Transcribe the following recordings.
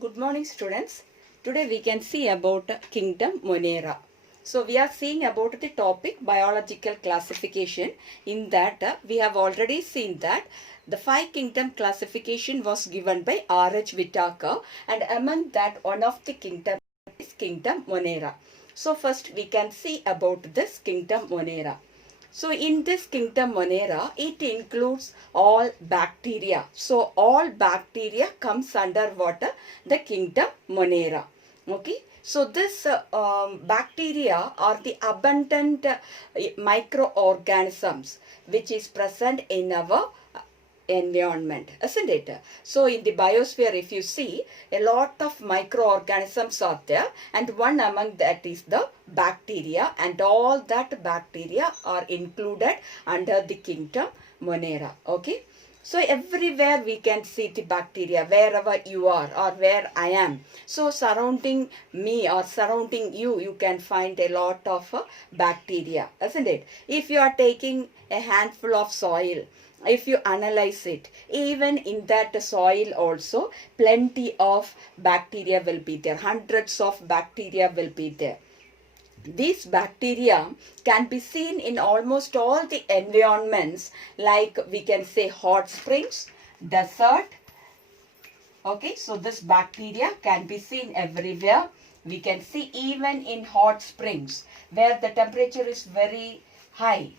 Good morning, students. Today we can see about kingdom Monera. So we are seeing about the topic biological classification. In that we have already seen that the 5 kingdom classification was given by R.H. Whitaker, and among that one of the kingdom is kingdom Monera. So first we can see about this kingdom Monera. So in this kingdom Monera, it includes all bacteria. So all bacteria comes under what? The kingdom Monera. Okay. So this bacteria are the abundant microorganisms which is present in our environment, isn't it? So in the biosphere, if you see, a lot of microorganisms are there, and one among that is the bacteria, and all that bacteria are included under the kingdom Monera. Okay. So everywhere we can see the bacteria, wherever you are or where I am. So surrounding me or surrounding you, you can find a lot of bacteria, isn't it? If you are taking a handful of soil, if you analyze it, even in that soil also plenty of bacteria will be there. Hundreds of bacteria will be there. These bacteria can be seen in almost all the environments, like we can say hot springs, desert. Okay, so this bacteria can be seen everywhere. We can see even in hot springs where the temperature is very high,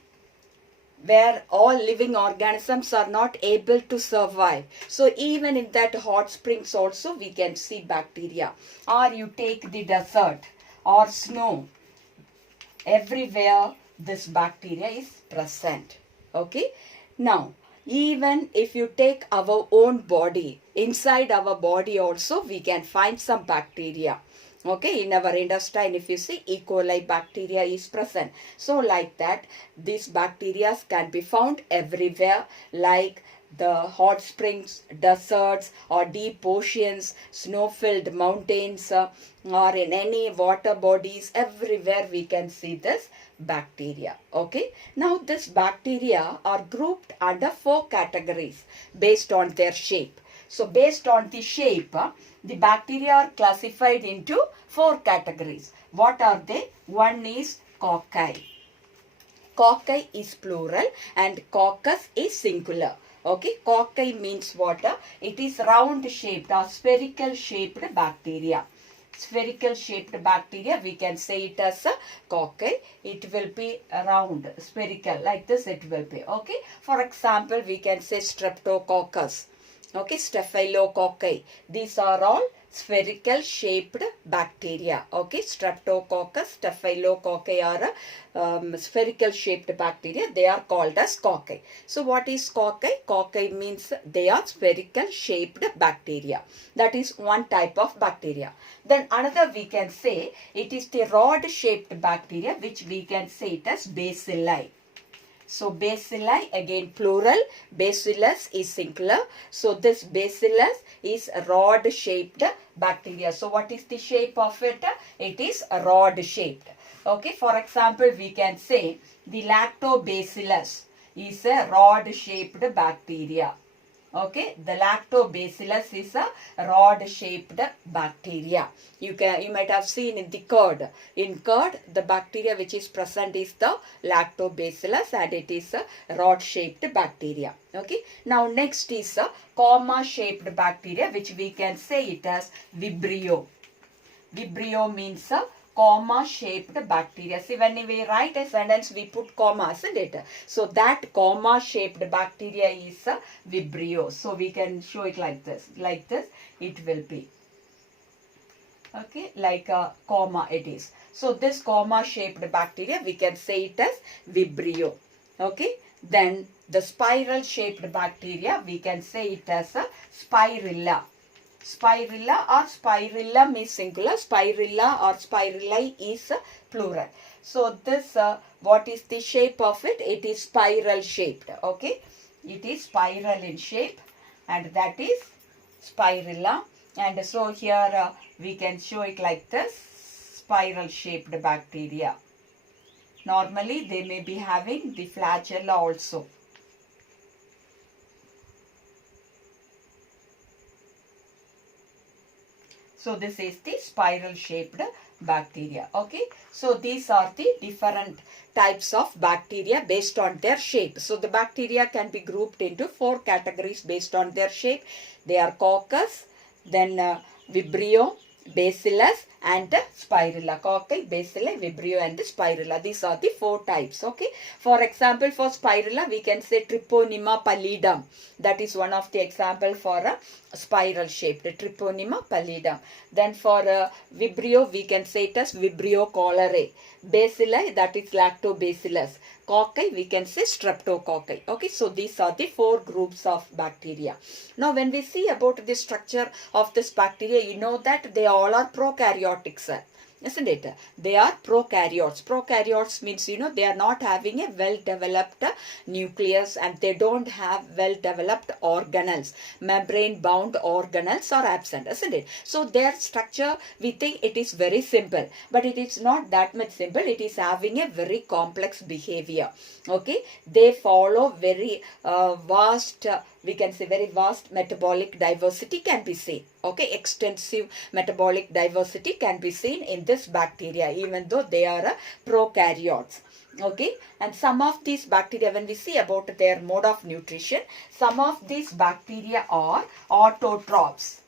where all living organisms are not able to survive. So even in that hot springs also we can see bacteria. Or you take the desert or snow, everywhere this bacteria is present. Okay. Now even if you take our own body, inside our body also we can find some bacteria. Okay, in our intestine, if you see, E. coli bacteria is present. So like that, these bacteria can be found everywhere, like the hot springs, deserts, or deep oceans, snow-filled mountains, or in any water bodies. Everywhere we can see this bacteria. Okay. Now this bacteria are grouped under 4 categories based on their shape. So based on the shape, the bacteria are classified into 4 categories. What are they? One is cocci. Cocci is plural and coccus is singular. Okay, cocci means what? It is round shaped or spherical shaped bacteria. Spherical shaped bacteria, we can say it as a cocci. It will be round, spherical, like this it will be. Okay, for example, we can say streptococcus. Okay, staphylococci. These are all spherical shaped bacteria. Okay, streptococcus, staphylococci are spherical shaped bacteria. They are called as cocci. So what is cocci? Cocci means they are spherical shaped bacteria. That is one type of bacteria. Then another we can say it is the rod shaped bacteria, which we can say it as bacilli. So bacilli, again plural, bacillus is singular. So this bacillus is rod shaped bacteria. So what is the shape of it? It is rod shaped. Okay, for example, we can say the lactobacillus is a rod shaped bacteria. Okay, the lactobacillus is a rod-shaped bacteria. You might have seen in the curd. In curd, the bacteria which is present is the lactobacillus, and it is a rod-shaped bacteria. Okay. Now next is a comma-shaped bacteria, which we can say it as Vibrio. Vibrio means a comma-shaped bacteria. See, when we write a sentence, we put comma, isn't it? So that comma-shaped bacteria is a Vibrio. So we can show it like this. Like this, it will be. Okay, like a comma it is. So this comma-shaped bacteria, we can say it as Vibrio. Okay, then the spiral-shaped bacteria, we can say it as a Spirilla. Spirilla or spirillum is singular, spirilla or spirilla is plural. So this, what is the shape of it? It is spiral shaped. Okay, it is spiral in shape, and that is spirilla. And so here we can show it like this, spiral shaped bacteria. Normally they may be having the flagella also. So this is the spiral shaped bacteria. Okay. So these are the different types of bacteria based on their shape. So the bacteria can be grouped into 4 categories based on their shape. They are coccus, then Vibrio, Bacillus and Spirilla. Cocci, Bacilli, Vibrio and Spirilla. These are the 4 types. Okay. For example, for Spirilla, we can say Treponema pallidum. That is one of the example for a spiral shaped Treponema pallidum. Then for Vibrio, we can say it as Vibrio cholerae. Bacilli, that is Lactobacillus. Cocci, we can say Streptococci. Okay, so these are the 4 groups of bacteria. Now, when we see about the structure of this bacteria, you know that they all are prokaryotic cell. Isn't it? They are prokaryotes. Prokaryotes means, you know, they are not having a well-developed nucleus and they don't have well-developed organelles. Membrane-bound organelles are absent, isn't it? So their structure, we think it is very simple. But it is not that much simple. It is having a very complex behavior. Okay. They follow very vast we can say very vast metabolic diversity can be seen. Okay, extensive metabolic diversity can be seen in this bacteria even though they are prokaryotes. Okay, and some of these bacteria, when we see about their mode of nutrition, some of these bacteria are autotrophs.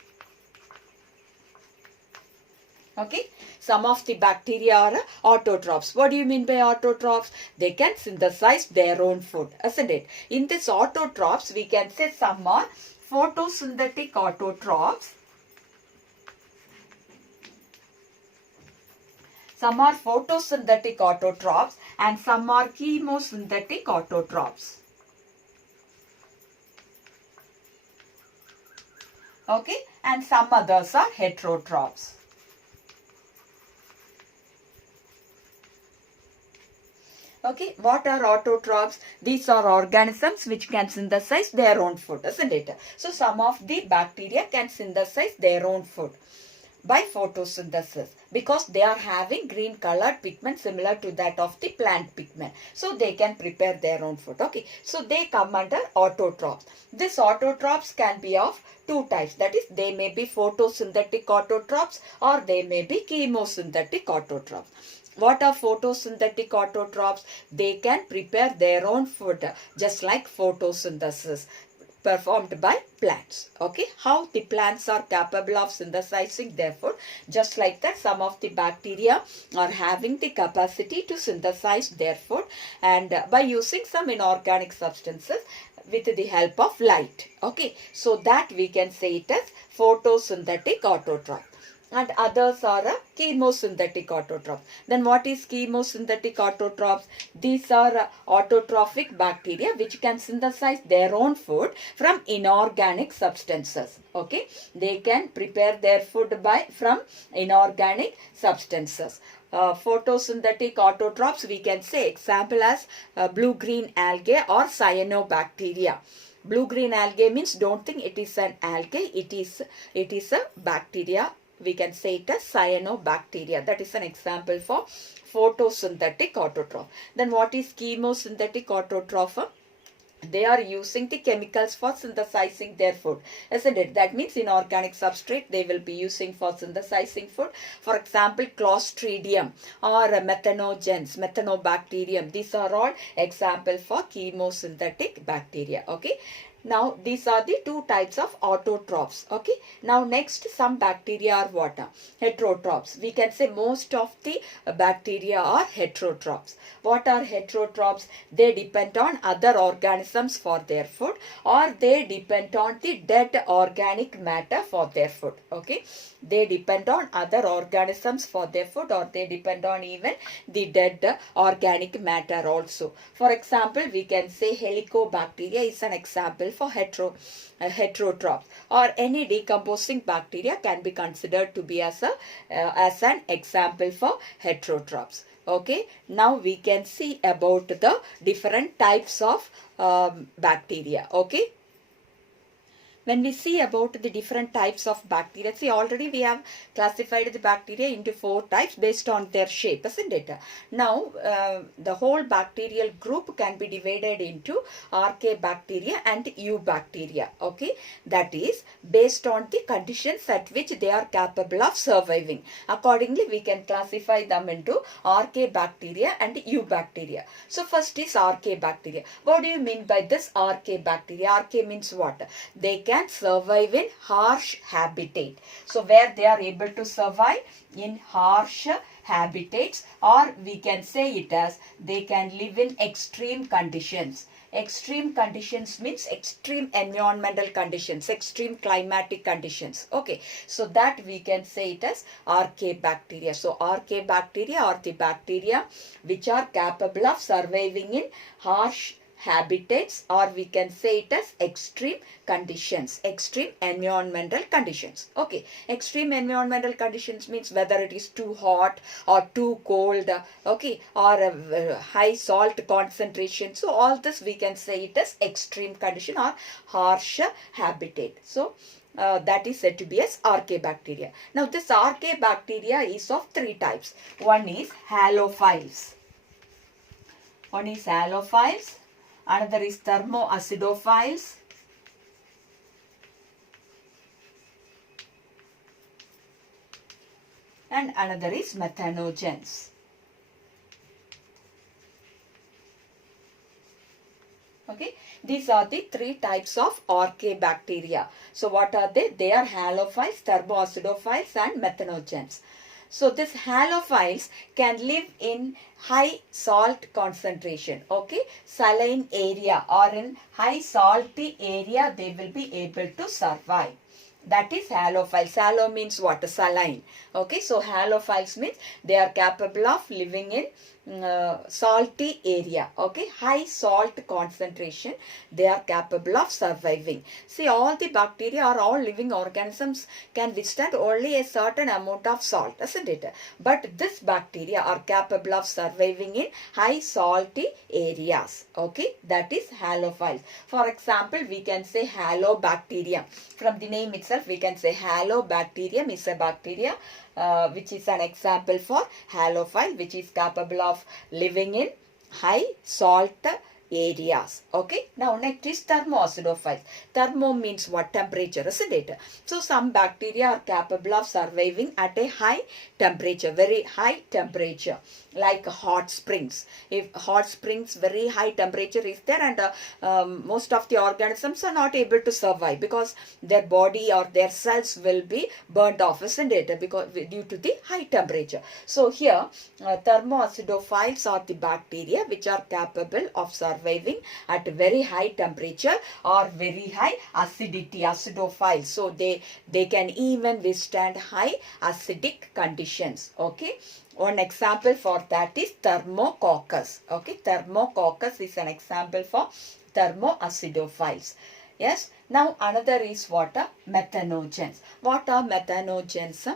Okay, some of the bacteria are autotrophs. What do you mean by autotrophs? They can synthesize their own food, isn't it? In this autotrophs, we can say some are photosynthetic autotrophs. Some are photosynthetic autotrophs and some are chemosynthetic autotrophs. Okay, and some others are heterotrophs. Okay, what are autotrophs? These are organisms which can synthesize their own food, isn't it? So some of the bacteria can synthesize their own food by photosynthesis because they are having green colored pigment similar to that of the plant pigment. So they can prepare their own food. Okay, so they come under autotrophs. These autotrophs can be of 2 types. That is, they may be photosynthetic autotrophs or they may be chemosynthetic autotrophs. What are photosynthetic autotrophs? They can prepare their own food just like photosynthesis performed by plants. Okay, how the plants are capable of synthesizing their food, just like that some of the bacteria are having the capacity to synthesize their food and by using some inorganic substances with the help of light. Okay, so that we can say it as photosynthetic autotroph. And others are chemosynthetic autotrophs. Then what is chemosynthetic autotrophs? These are autotrophic bacteria which can synthesize their own food from inorganic substances. Okay, they can prepare their food from inorganic substances. Photosynthetic autotrophs, we can say example as blue-green algae or cyanobacteria. Blue-green algae means don't think it is an algae. It is a bacteria. We can say it as cyanobacteria. That is an example for photosynthetic autotroph. Then what is chemosynthetic autotroph? They are using the chemicals for synthesizing their food, isn't it? That means inorganic substrate they will be using for synthesizing food. For example, Clostridium or methanogens, methanobacterium. These are all example for chemosynthetic bacteria. Okay. Now, these are the 2 types of autotrophs. Okay. Now, next, some bacteria are what? Heterotrophs. We can say most of the bacteria are heterotrophs. What are heterotrophs? They depend on other organisms for their food or they depend on the dead organic matter for their food. Okay. They depend on other organisms for their food or they depend on even the dead organic matter also. For example, we can say Helicobacteria is an example for heterotrophs, or any decomposing bacteria can be considered to be as an example for heterotrophs. Okay, now we can see about the different types of bacteria. Okay, when we see about the different types of bacteria, see already we have classified the bacteria into 4 types based on their shape, isn't it? Now the whole bacterial group can be divided into Archaebacteria and Eubacteria. Okay, that is based on the conditions at which they are capable of surviving. Accordingly, we can classify them into Archaebacteria and Eubacteria. So first is Archaebacteria. What do you mean by this Archaebacteria? Archaea means what? They can survive in harsh habitat. So where they are able to survive in harsh habitats, or we can say it as they can live in extreme conditions. Extreme conditions means extreme environmental conditions, extreme climatic conditions. Okay, so that we can say it as Archaebacteria. So Archaebacteria are the bacteria which are capable of surviving in harsh habitats, or we can say it as extreme conditions, extreme environmental conditions. Okay, extreme environmental conditions means whether it is too hot or too cold, okay, or a high salt concentration. So all this we can say it as extreme condition or harsh habitat. So that is said to be as Archaebacteria. Now this Archaebacteria is of 3 types. One is halophiles. Another is thermoacidophiles, and another is methanogens. Okay, these are the 3 types of Archaebacteria. So what are they? They are halophiles, thermoacidophiles and methanogens. So these halophiles can live in high salt concentration, okay, saline area, or in high salty area they will be able to survive. That is halophiles. Halo means what? Saline. Okay, so halophiles means they are capable of living in salty area. Okay, high salt concentration, they are capable of surviving. See, all the bacteria or all living organisms can withstand only a certain amount of salt, isn't it? But this bacteria are capable of surviving in high salty areas. Okay, that is halophiles. For example, we can say halobacterium. From the name itself, we can say halobacterium is a bacteria which is an example for halophile, which is capable of living in high salt areas. Okay, now next is thermoacidophiles. Thermo means what? Temperature, isn't it? So some bacteria are capable of surviving at a high temperature, very high temperature, like hot springs. If hot springs, very high temperature is there, and most of the organisms are not able to survive because their body or their cells will be burnt off, isn't it? Because due to the high temperature. So here thermoacidophiles are the bacteria which are capable of surviving at very high temperature or very high acidity, acidophiles. So they can even withstand high acidic conditions. Okay, one example for that is thermococcus. Okay, thermococcus is an example for thermoacidophiles. Yes, now another is what? Methanogens. What are methanogens?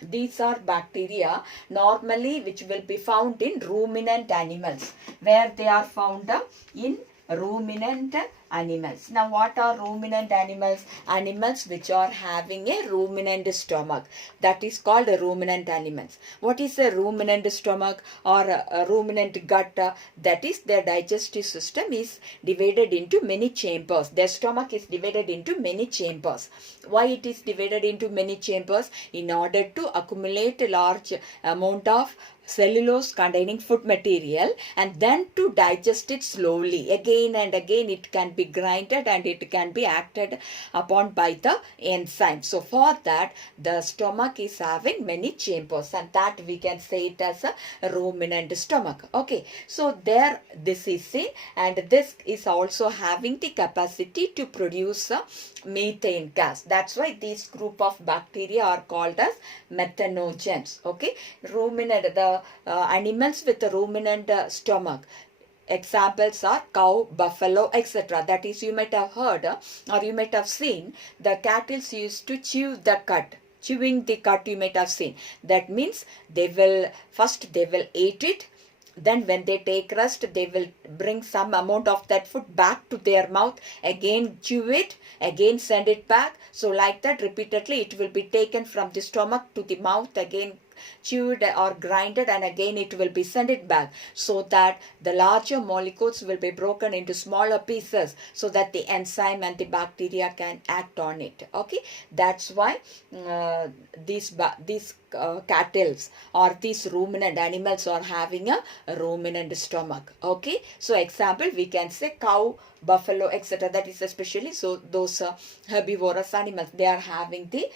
These are bacteria normally which will be found in ruminant animals. Where they are found? In ruminant animals. Now what are ruminant animals? Animals which are having a ruminant stomach. That is called ruminant animals. What is a ruminant stomach or a ruminant gut? That is their digestive system is divided into many chambers. Their stomach is divided into many chambers. Why it is divided into many chambers? In order to accumulate a large amount of cellulose containing food material and then to digest it slowly. Again and again it can be grinded and it can be acted upon by the enzyme. So for that the stomach is having many chambers, and that we can say it as a ruminant stomach. Okay, so there this is seen, and this is also having the capacity to produce methane gas. That's why this group of bacteria are called as methanogens. Okay, ruminant, the animals with a ruminant stomach. Examples are cow, buffalo, etc. That is, you might have heard or you might have seen the cattle used to chew the cud. Chewing the cud, you might have seen. That means they will first eat it, Then when they take rest, they will bring some amount of that food back to their mouth, again chew it, again send it back. So like that repeatedly it will be taken from the stomach to the mouth, again chewed or grinded, and again it will be sent it back, so that the larger molecules will be broken into smaller pieces, so that the enzyme and the bacteria can act on it. Okay, that's why these cattle or these ruminant animals are having a ruminant stomach. Okay, so example we can say cow, buffalo, etc. That is especially so those herbivorous animals, they are having the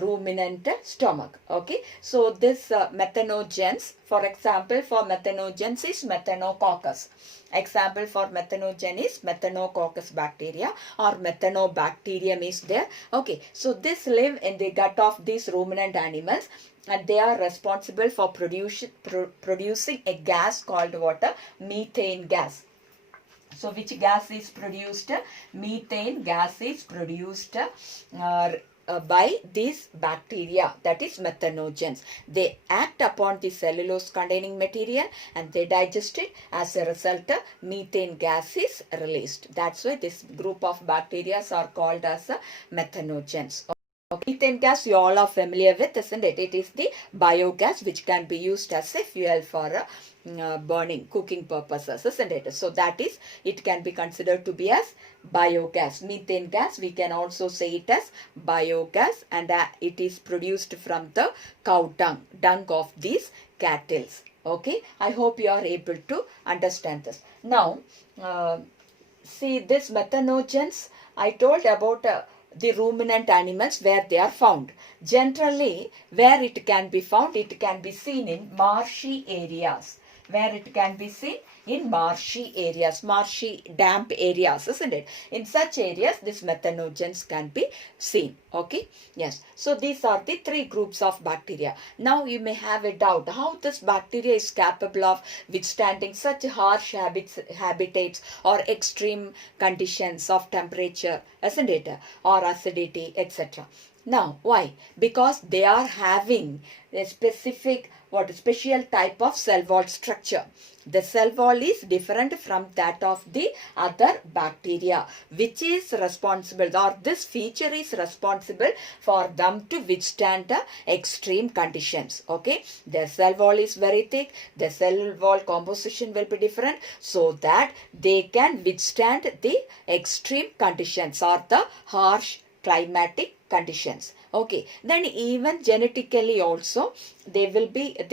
ruminant stomach. Okay, so this methanogens, for example, for methanogens is methanococcus. Example for methanogen is methanococcus bacteria or methanobacterium is there. Okay, so this live in the gut of these ruminant animals, and they are responsible for producing a gas called what? Methane gas. So which gas is produced? Methane gas is produced by these bacteria, that is methanogens. They act upon the cellulose containing material and they digest it. As a result, methane gas is released. That's why this group of bacteria are called as methanogens. Okay. Methane gas you all are familiar with, isn't it? It is the biogas which can be used as a fuel for burning, cooking purposes, isn't it? So that is, it can be considered to be as biogas. Methane gas, we can also say it as biogas, and it is produced from the cow dung of these cattle. Okay, I hope you are able to understand this. Now, see this methanogens, I told about the ruminant animals where they are found. Generally, where it can be found, it can be seen in marshy areas. Where it can be seen? In marshy areas, marshy damp areas, isn't it? In such areas, these methanogens can be seen. Okay, yes. So these are the three groups of bacteria. Now you may have a doubt how this bacteria is capable of withstanding such harsh habitats or extreme conditions of temperature, isn't it? Or acidity, etc. Now, why? Because they are having a specific special type of cell wall structure. The cell wall is different from that of the other bacteria, which is responsible, or this feature is responsible for them to withstand extreme conditions. Okay, their cell wall is very thick, the cell wall composition will be different, so that they can withstand the extreme conditions or the harsh climatic conditions. Okay, then even genetically also they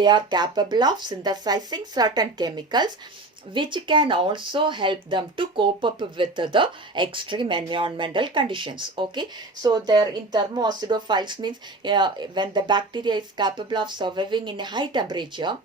are capable of synthesizing certain chemicals which can also help them to cope up with the extreme environmental conditions. Okay, so there in thermoacidophiles means when the bacteria is capable of surviving in a high temperature,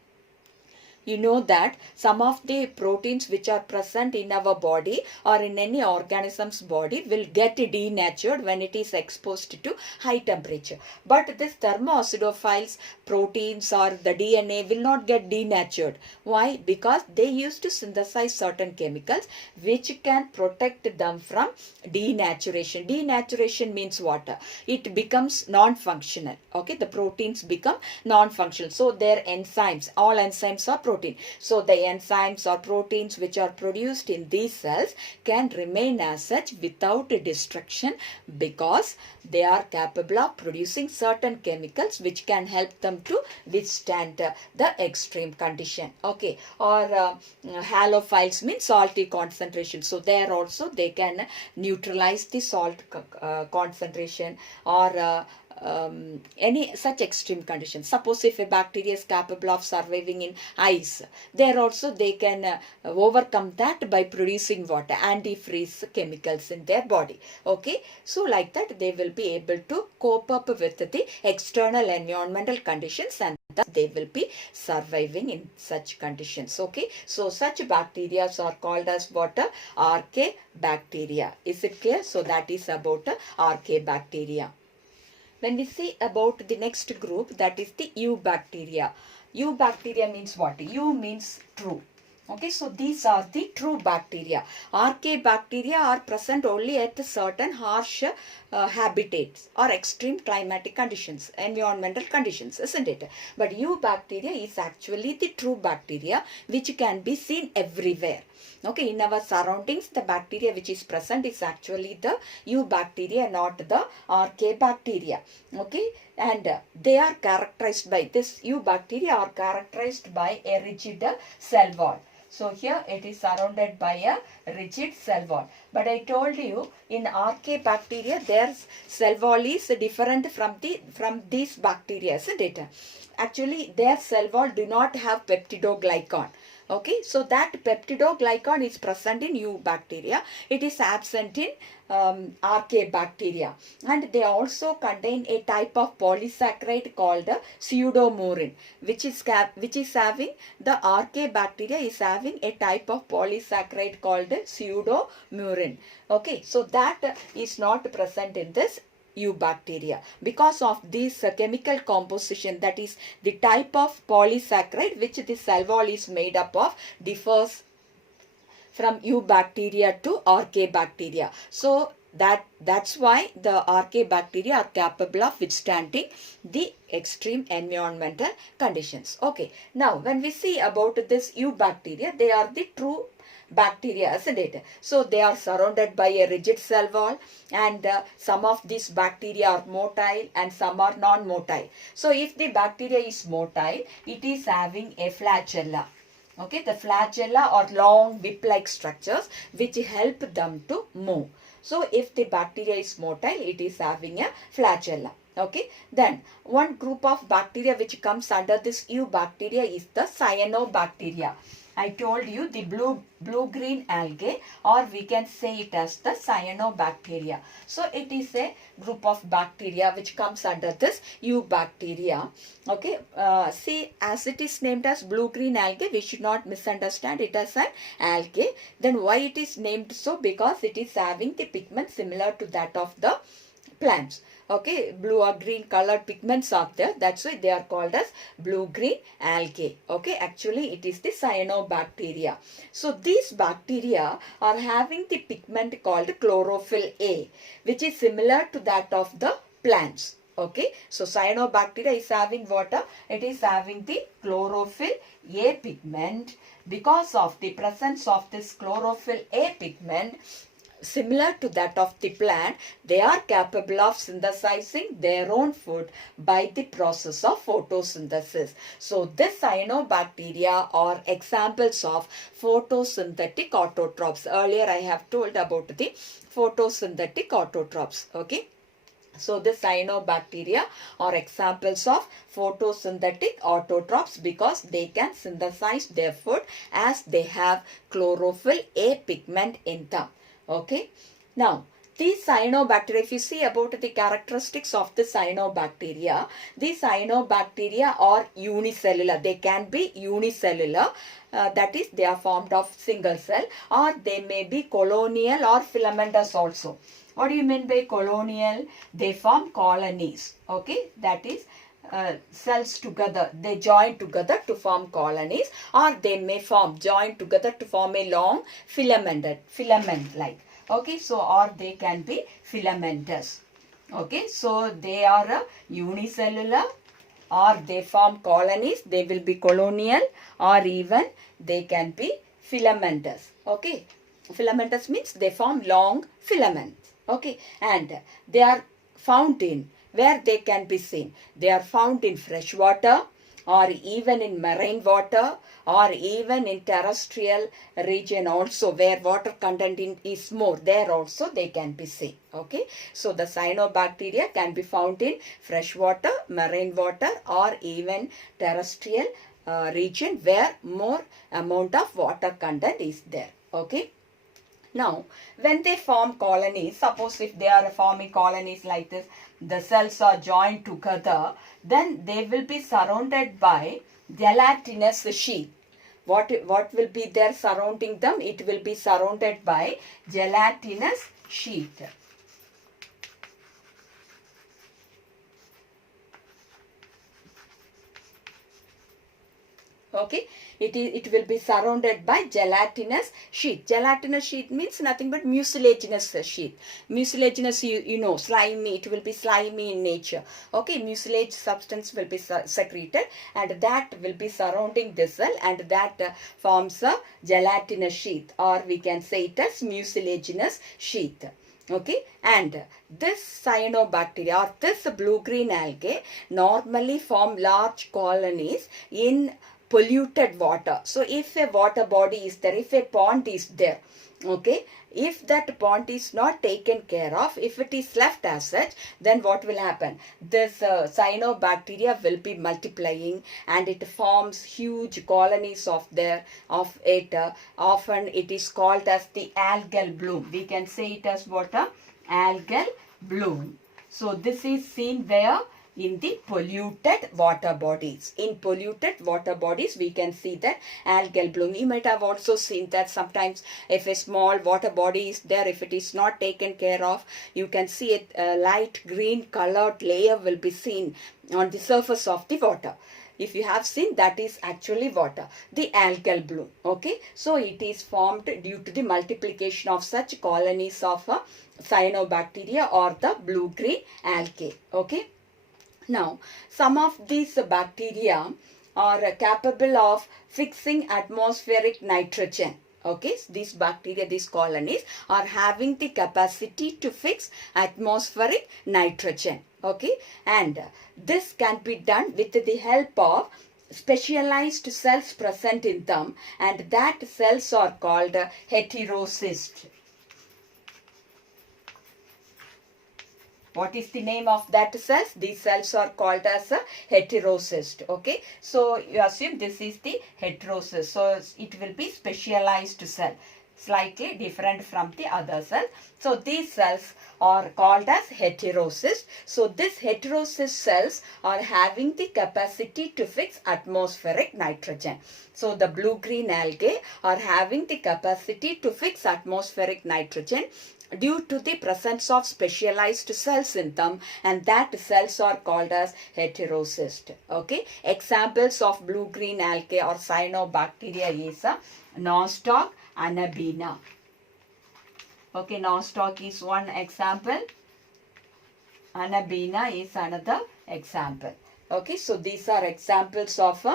you know that some of the proteins which are present in our body or in any organism's body will get denatured when it is exposed to high temperature. But this thermoacidophiles proteins or the DNA will not get denatured. Why? Because they used to synthesize certain chemicals which can protect them from denaturation. Denaturation means what? It becomes non-functional. Okay, the proteins become non-functional. So their enzymes, all enzymes are protein. So the enzymes or proteins which are produced in these cells can remain as such without destruction, because they are capable of producing certain chemicals which can help them to withstand the extreme condition. Okay, or halophiles means salty concentration. So there also they can neutralize the salt concentration or any such extreme conditions. Suppose if a bacteria is capable of surviving in ice, there also they can overcome that by producing what? Antifreeze chemicals in their body. Okay, so like that they will be able to cope up with the external environmental conditions, and thus they will be surviving in such conditions. Okay, so such bacteria are called as what? Archaebacteria. Is it clear? So that is about archaebacteria. When we say about the next group, that is the eubacteria. Eubacteria means what? Eu means true. Okay, so these are the true bacteria. Archaebacteria are present only at certain harsh habitats or extreme climatic conditions, environmental conditions, isn't it? But eubacteria is actually the true bacteria which can be seen everywhere. Okay, in our surroundings, the bacteria which is present is actually the eubacteria, not the archaebacteria. Okay, and they are characterized by this eubacteria are characterized by a rigid cell wall. So here it is surrounded by a rigid cell wall. But I told you in archaebacteria their cell wall is different from these bacteria, isn't it? Actually their cell wall do not have peptidoglycan. Okay, so that peptidoglycan is present in eubacteria. It is absent in archaebacteria, and they also contain a type of polysaccharide called pseudomurin, which is having the archaebacteria is having a type of polysaccharide called pseudomurin. Okay, so that is not present in this eubacteria because of this chemical composition, that is the type of polysaccharide which the cell wall is made up of differs from eubacteria to archaebacteria. So that's why the archaebacteria are capable of withstanding the extreme environmental conditions. Okay, now when we see about this eubacteria, they are the true bacteria, isn't it? So they are surrounded by a rigid cell wall, and some of these bacteria are motile and some are non-motile. So if the bacteria is motile, it is having a flagella. Okay, the flagella are long whip-like structures which help them to move. So if the bacteria is motile, it is having a flagella. Okay, then one group of bacteria which comes under this eubacteria is the cyanobacteria. I told you the blue-green algae, or we can say it as the cyanobacteria. So it is a group of bacteria which comes under this eubacteria. Okay, see, as it is named as blue-green algae, we should not misunderstand it as an algae. Then why it is named so? Because it is having the pigment similar to that of the plants. Okay, blue or green colored pigments are there. That's why they are called as blue-green algae. Okay, actually it is the cyanobacteria. So these bacteria are having the pigment called chlorophyll A, which is similar to that of the plants. Okay, so cyanobacteria is having what? It is having the chlorophyll A pigment. Because of the presence of this chlorophyll A pigment, similar to that of the plant, they are capable of synthesizing their own food by the process of photosynthesis. So this cyanobacteria are examples of photosynthetic autotrophs. Earlier I have told about the photosynthetic autotrophs. Okay, so the cyanobacteria are examples of photosynthetic autotrophs because they can synthesize their food as they have chlorophyll A pigment in them. Okay, now these cyanobacteria, if you see about the characteristics of the cyanobacteria, these cyanobacteria are unicellular. They can be unicellular, that is they are formed of single cell, or they may be colonial or filamentous also. What do you mean by colonial? They form colonies. Okay, that is cells together, they join together to form colonies, or they may join together to form a long filament like. Okay, so or they can be filamentous. Okay, so they are unicellular, or they form colonies, they will be colonial, or even they can be filamentous. Okay, filamentous means they form long filaments. Okay, and they are found in where they can be seen. They are found in fresh water, or even in marine water, or even in terrestrial region also, where water content is more. There also they can be seen. Okay, so the cyanobacteria can be found in fresh water, marine water, or even terrestrial region where more amount of water content is there. Okay. Now, when they form colonies, suppose if they are forming colonies like this, the cells are joined together, then they will be surrounded by gelatinous sheath. What will be there surrounding them? It will be surrounded by gelatinous sheath. Okay, it will be surrounded by gelatinous sheath. Gelatinous sheath means nothing but mucilaginous sheath. Mucilaginous, you know, slimy. It will be slimy in nature. Okay, mucilage substance will be secreted, and that will be surrounding the cell, and that forms a gelatinous sheath, or we can say it as mucilaginous sheath. Okay, and this cyanobacteria or this blue-green algae normally form large colonies in polluted water. So if a water body is there, if a pond is there, okay, if that pond is not taken care of, if it is left as such, then what will happen? This cyanobacteria will be multiplying, and it forms huge colonies of it. Often it is called as the algal bloom. We can say it as what? Algal bloom. So this is seen where? In the polluted water bodies. In polluted water bodies, we can see that algal bloom. You might have also seen that sometimes if a small water body is there, if it is not taken care of, you can see a light green colored layer will be seen on the surface of the water. If you have seen, that is actually water, the algal bloom. Okay, so it is formed due to the multiplication of such colonies of cyanobacteria or the blue-green algae. Okay. Now, some of these bacteria are capable of fixing atmospheric nitrogen. Okay, these bacteria, these colonies are having the capacity to fix atmospheric nitrogen. Okay, and this can be done with the help of specialized cells present in them, and that cells are called heterocysts. What is the name of that cells? These cells are called as a heterocyst. Okay, so you assume this is the heterocyst. So it will be specialized cell, slightly different from the other cells. So these cells are called as heterocysts. So these heterocyst cells are having the capacity to fix atmospheric nitrogen. So the blue-green algae are having the capacity to fix atmospheric nitrogen due to the presence of specialized cells in them, and that cells are called as heterocyst. Okay, examples of blue-green algae or cyanobacteria is Nostoc, Anabina. Okay, Nostoc is one example. Anabina is another example. Okay, so these are examples of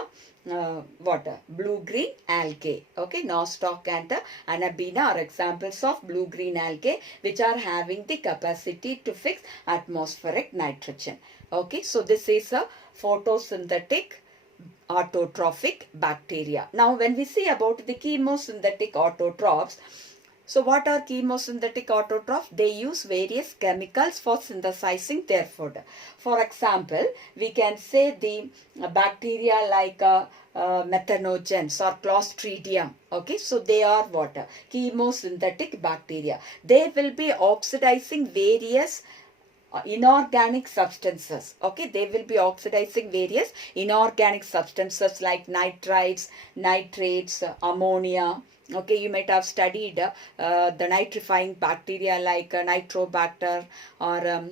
blue-green algae. Okay, Nostoc and Anabina are examples of blue-green algae which are having the capacity to fix atmospheric nitrogen. Okay, so this is a photosynthetic autotrophic bacteria. Now, when we see about the chemosynthetic autotrophs, so what are chemosynthetic autotrophs? They use various chemicals for synthesizing their food. For example, we can say the bacteria like methanogens or Clostridium. Okay, so they are what? Chemosynthetic bacteria. They will be oxidizing various inorganic substances. Okay, they will be oxidizing various inorganic substances like nitrites, nitrates, ammonia. Okay, you might have studied the nitrifying bacteria like Nitrobacter or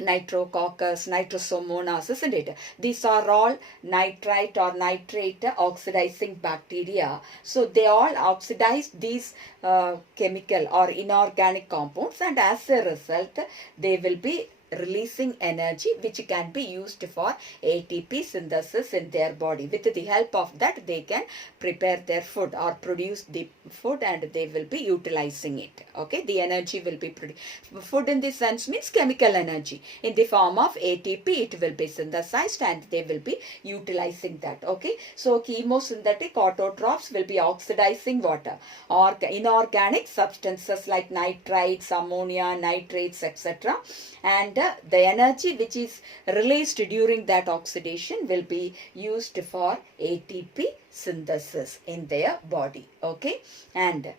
Nitrococcus, Nitrosomonas, isn't it? These are all nitrite or nitrate oxidizing bacteria. So they all oxidize these chemical or inorganic compounds, and as a result, they will be releasing energy which can be used for ATP synthesis in their body. With the help of that, they can prepare their food or produce the food, and they will be utilizing it. Okay, the energy will be produced. Food in this sense means chemical energy. In the form of ATP, it will be synthesized and they will be utilizing that. Okay, so chemosynthetic autotrophs will be oxidizing water or inorganic substances like nitrites, ammonia, nitrates, etc. And the energy which is released during that oxidation will be used for ATP synthesis in their body. Okay, and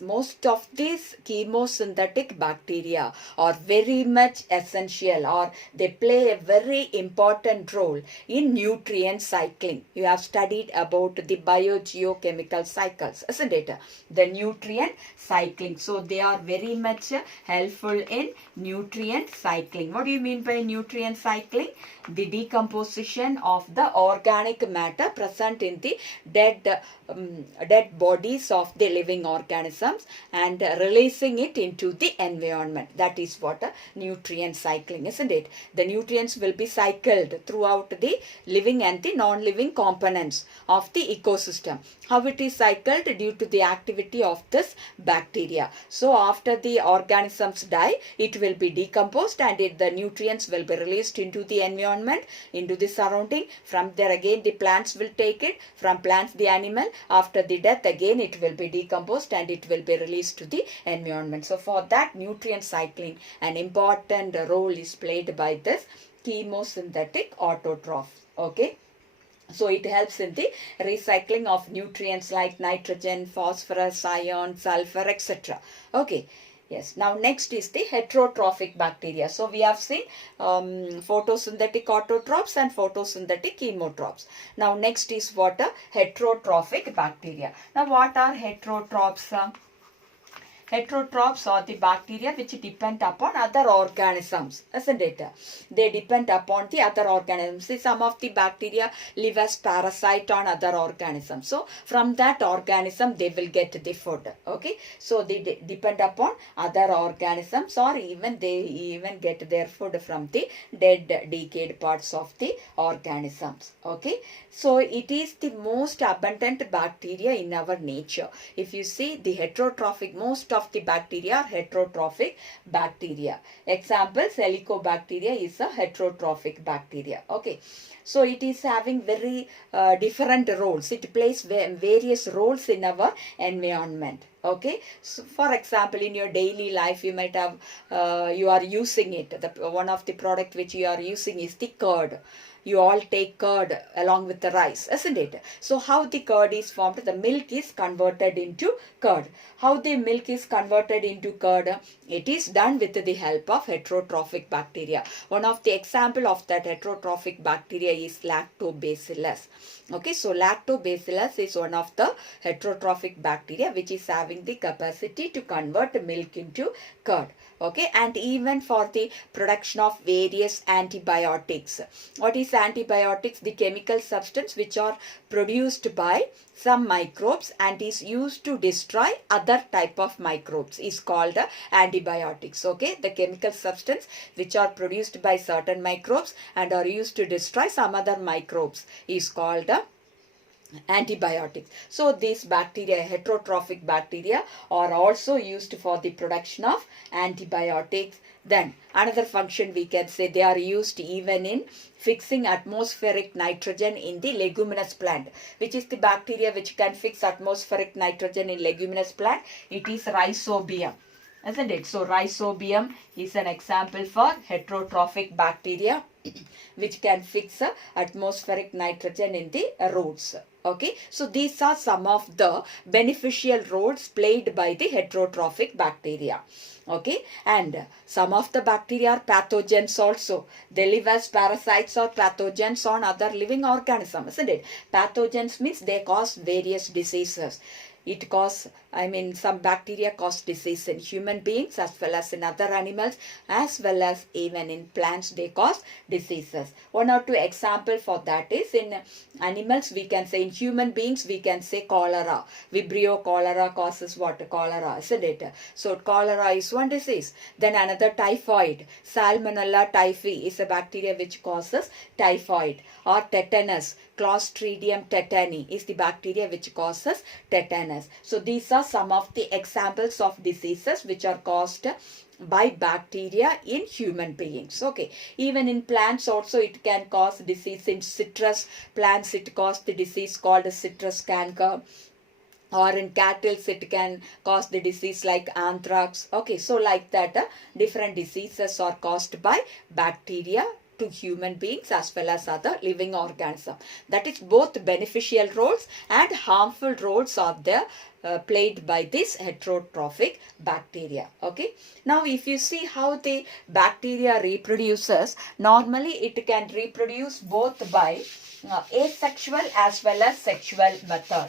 most of these chemosynthetic bacteria are very much essential, or they play a very important role in nutrient cycling. You have studied about the biogeochemical cycles, isn't it? The nutrient cycling. So they are very much helpful in nutrient cycling. cycling. What do you mean by nutrient cycling? The decomposition of the organic matter present in the dead bodies of the living organisms and releasing it into the environment. That is what a nutrient cycling, isn't it? The nutrients will be cycled throughout the living and the non-living components of the ecosystem. How it is cycled? Due to the activity of this bacteria. So after the organisms die, it will be decomposed and the nutrients will be released into the environment, into the surrounding. From there again the plants will take it, from plants the animal. After the death again it will be decomposed and it will be released to the environment. So for that nutrient cycling, an important role is played by this chemosynthetic autotroph. Okay. So it helps in the recycling of nutrients like nitrogen, phosphorus, iron, sulfur, etc. Okay. Yes. Now next is the heterotrophic bacteria. So we have seen photosynthetic autotrophs and photosynthetic chemotrophs. Now next is what? A heterotrophic bacteria. Now what are heterotrophs? Heterotrophs are the bacteria which depend upon other organisms, isn't it? They depend upon the other organisms. See, some of the bacteria live as parasite on other organisms. So, from that organism, they will get the food. Okay. So, they depend upon other organisms, or even they even get their food from the dead, decayed parts of the organisms. Okay. So, it is the most abundant bacteria in our nature. If you see the heterotrophic, most of the bacteria are heterotrophic bacteria. Examples, Helicobacteria is a heterotrophic bacteria. Okay. So it is having very different roles. It plays various roles in our environment. Okay. So for example, in your daily life, you might have, you are using it. One of the product which you are using is the curd. You all take curd along with the rice, isn't it? So how the curd is formed? The milk is converted into curd. How the milk is converted into curd? It is done with the help of heterotrophic bacteria. One of the example of that heterotrophic bacteria is lactobacillus. Okay, so lactobacillus is one of the heterotrophic bacteria which is having the capacity to convert milk into curd. Okay, and even for the production of various antibiotics. What is antibiotics? The chemical substance which are produced by some microbes and is used to destroy other type of microbes is called antibiotics. Okay, the chemical substance which are produced by certain microbes and are used to destroy some other microbes is called antibiotics. So these bacteria, heterotrophic bacteria, are also used for the production of antibiotics. Then another function we can say, they are used even in fixing atmospheric nitrogen in the leguminous plant. Which is the bacteria which can fix atmospheric nitrogen in leguminous plant? It is Rhizobium, isn't it? So Rhizobium is an example for heterotrophic bacteria which can fix atmospheric nitrogen in the roots. Okay, so these are some of the beneficial roles played by the heterotrophic bacteria. Okay, and some of the bacteria are pathogens also. They live as parasites or pathogens on other living organisms, isn't it? Pathogens means they cause various diseases. It causes, some bacteria cause disease in human beings as well as in other animals, as well as even in plants they cause diseases. One or two example for that is in animals we can say, in human beings we can say cholera. Vibrio cholera causes what? Cholera, isn't it? So cholera is one disease. Then another, typhoid. Salmonella typhi is a bacteria which causes typhoid. Or tetanus. Clostridium tetani is the bacteria which causes tetanus. So these are some of the examples of diseases which are caused by bacteria in human beings. Okay, even in plants also it can cause disease. In citrus plants it causes the disease called citrus canker. Or in cattle it can cause the disease like anthrax. Okay, so like that different diseases are caused by bacteria to human beings as well as other living organisms. That is, both beneficial roles and harmful roles are there played by this heterotrophic bacteria. Okay, now if you see how the bacteria reproduces, normally it can reproduce both by asexual as well as sexual method.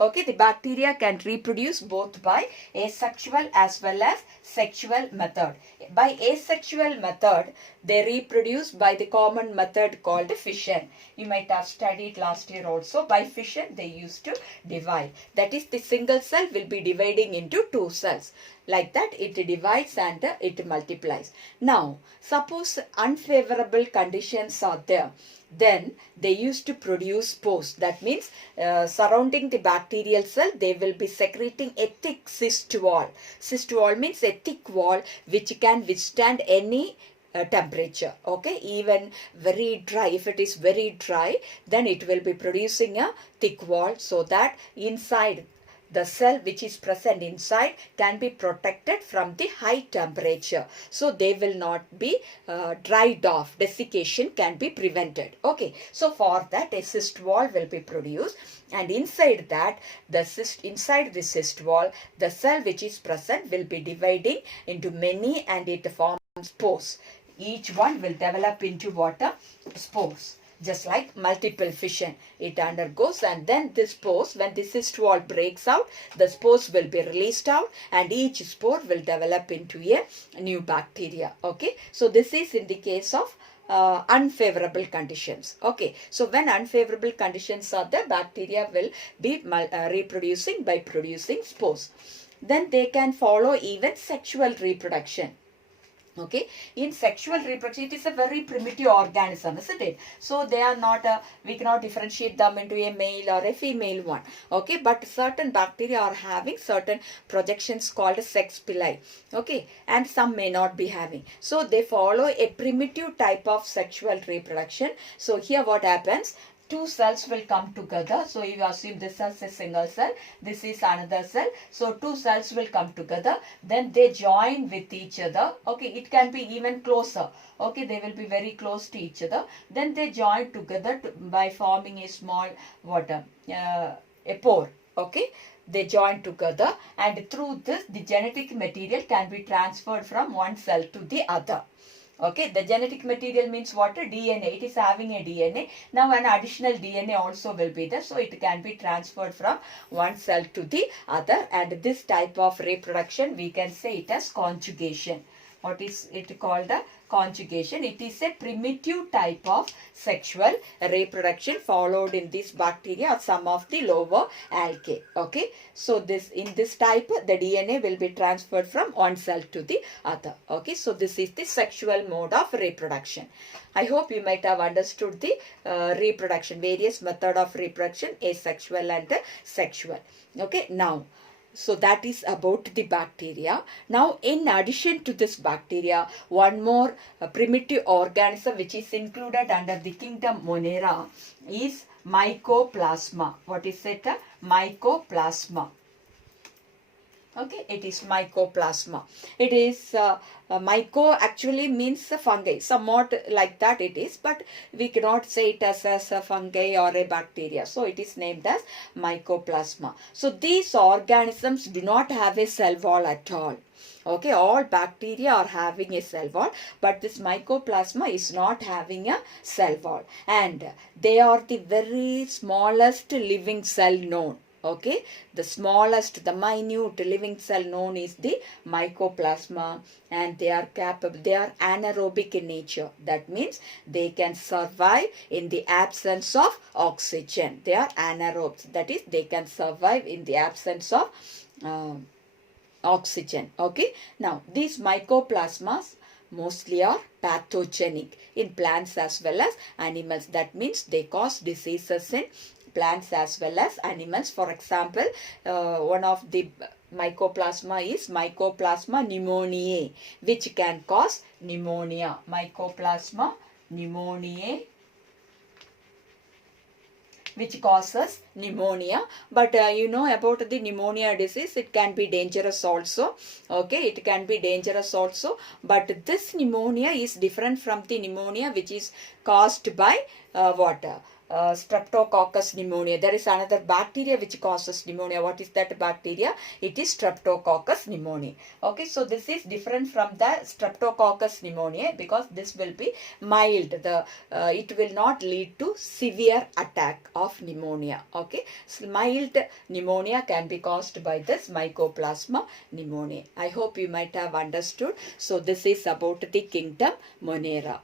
Okay, the bacteria can reproduce both by asexual as well as sexual method. By asexual method, they reproduce by the common method called fission. You might have studied last year also. By fission, they used to divide. That is, the single cell will be dividing into two cells. Like that, it divides and it multiplies. Now, suppose unfavorable conditions are there. Then they used to produce spores. That means surrounding the bacterial cell, they will be secreting a thick cyst wall. Cyst wall means a thick wall which can withstand any temperature. Okay, even very dry, if it is very dry, then it will be producing a thick wall, so that inside the cell which is present inside can be protected from the high temperature. So they will not be dried off. Desiccation can be prevented. Okay. So for that, a cyst wall will be produced, and inside that, inside the cyst wall, the cell which is present will be dividing into many, and it forms spores. Each one will develop into water spores. Just like multiple fission, it undergoes, and then the spores, when the cyst wall breaks out, the spores will be released out, and each spore will develop into a new bacteria. Okay, so this is in the case of unfavorable conditions. Okay, so when unfavorable conditions are there, bacteria will be reproducing by producing spores. Then they can follow even sexual reproduction. Okay, in sexual reproduction, it is a very primitive organism, isn't it? So they are not, we cannot differentiate them into a male or a female one. Okay, but certain bacteria are having certain projections called sex pili. Okay, and some may not be having. So they follow a primitive type of sexual reproduction. So here what happens? Two cells will come together. So you assume this is a single cell, this is another cell. So two cells will come together, then they join with each other. Okay, it can be even closer. Okay, they will be very close to each other. Then they join together by forming a small a pore. Okay, they join together, and through this, the genetic material can be transferred from one cell to the other. Okay, the genetic material means what? DNA. It is having a DNA. Now an additional DNA also will be there. So it can be transferred from one cell to the other. And this type of reproduction, we can say it as conjugation. What is it called? A conjugation. It is a primitive type of sexual reproduction followed in this bacteria or some of the lower algae. Okay, so in this type, the DNA will be transferred from one cell to the other. Okay, so this is the sexual mode of reproduction. I hope you might have understood the reproduction, various method of reproduction, asexual and sexual. Okay, now, so that is about the bacteria. Now, in addition to this bacteria, one more primitive organism which is included under the kingdom Monera is mycoplasma. What is it? Mycoplasma. Okay, it is mycoplasma. It is myco actually means fungi, somewhat like that it is, but we cannot say it as a fungi or a bacteria. So it is named as mycoplasma. So these organisms do not have a cell wall at all. Okay, all bacteria are having a cell wall, but this mycoplasma is not having a cell wall, and they are the very smallest living cell known. Okay, the smallest, the minute living cell known is the mycoplasma, and they are anaerobic in nature. That means they can survive in the absence of oxygen. They are anaerobes. That is, they can survive in the absence of oxygen. Okay, now these mycoplasmas mostly are pathogenic in plants as well as animals. That means they cause diseases in plants as well as animals. For example, one of the mycoplasma is Mycoplasma pneumoniae, which can cause pneumonia. Mycoplasma pneumoniae, which causes pneumonia. But you know about the pneumonia disease, it can be dangerous also. Okay, it can be dangerous also. But this pneumonia is different from the pneumonia which is caused by Streptococcus pneumonia. There is another bacteria which causes pneumonia. What is that bacteria? It is Streptococcus pneumoniae. Okay, so this is different from the Streptococcus pneumoniae because this will be mild. It will not lead to severe attack of pneumonia. Okay, so mild pneumonia can be caused by this Mycoplasma pneumoniae. I hope you might have understood. So this is about the kingdom Monera.